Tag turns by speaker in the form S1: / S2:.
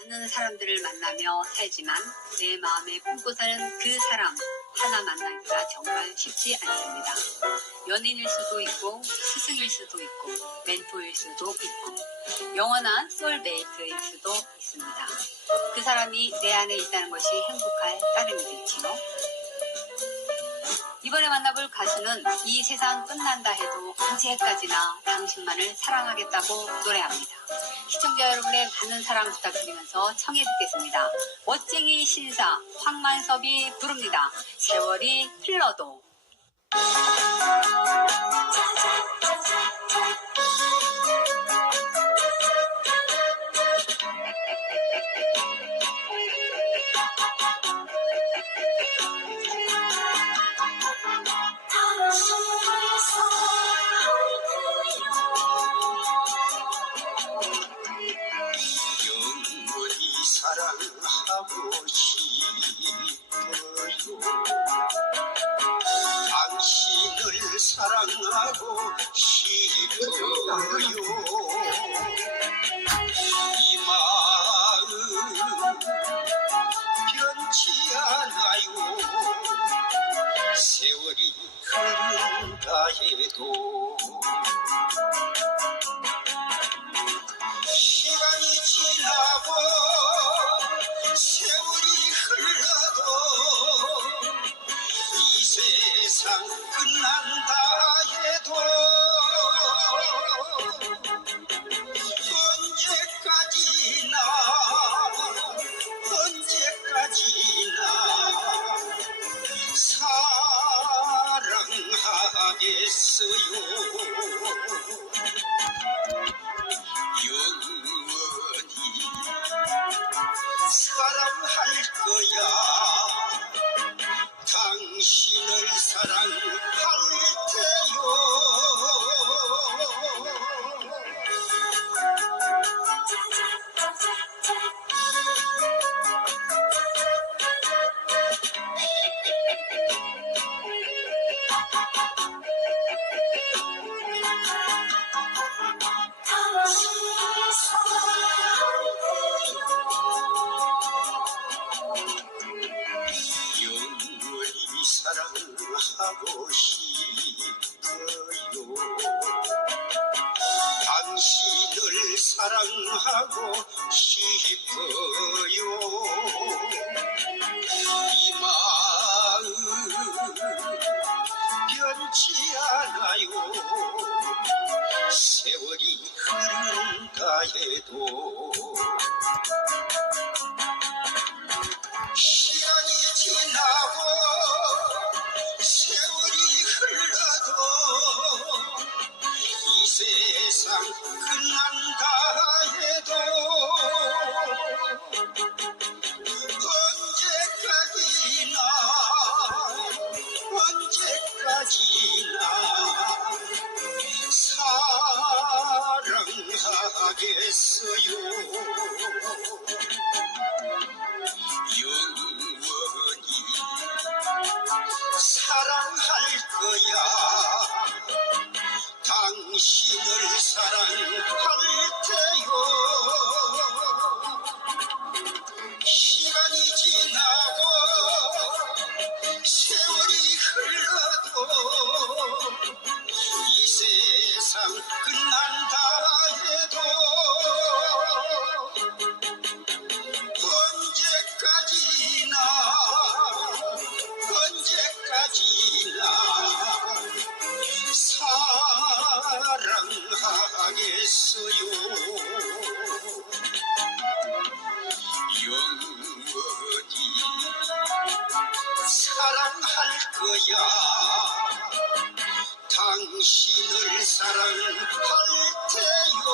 S1: 많은 사람들을 만나며 살지만 내 마음에 품고 사는 그 사람 하나 만나기가 정말 쉽지 않습니다. 연인일 수도 있고 스승일 수도 있고 멘토일 수도 있고 영원한 소울메이트일 수도 있습니다. 그 사람이 내 안에 있다는 것이 행복할 따름이겠지요. 이번에 만나볼 가수는 이 세상 끝난다 해도 언제까지나 당신만을 사랑하겠다고 노래합니다. 시청자 여러분의 많은 사랑 부탁드리면서 청해 듣겠습니다. 멋쟁이 신사 황만섭이 부릅니다. 세월이 흘러도
S2: 사랑하고 싶어요 당신을 사랑하고 싶어요. 이 마음 변치 않아요. 세월이 흐른다 해도 세상 끝난다 해도 언제까지나 언제까지나 사랑하겠어요? 영원히 사랑할 거야 당신을 사랑할 영원 사랑하고 싶어요 당신을 사랑하고 싶어요 이 마음 변치 않아요 세월이 흐른다 해도 시간 끝난다 해도 시간이 지나고 세월이 흘러도 이 세상 끝 당신을 사랑할 테요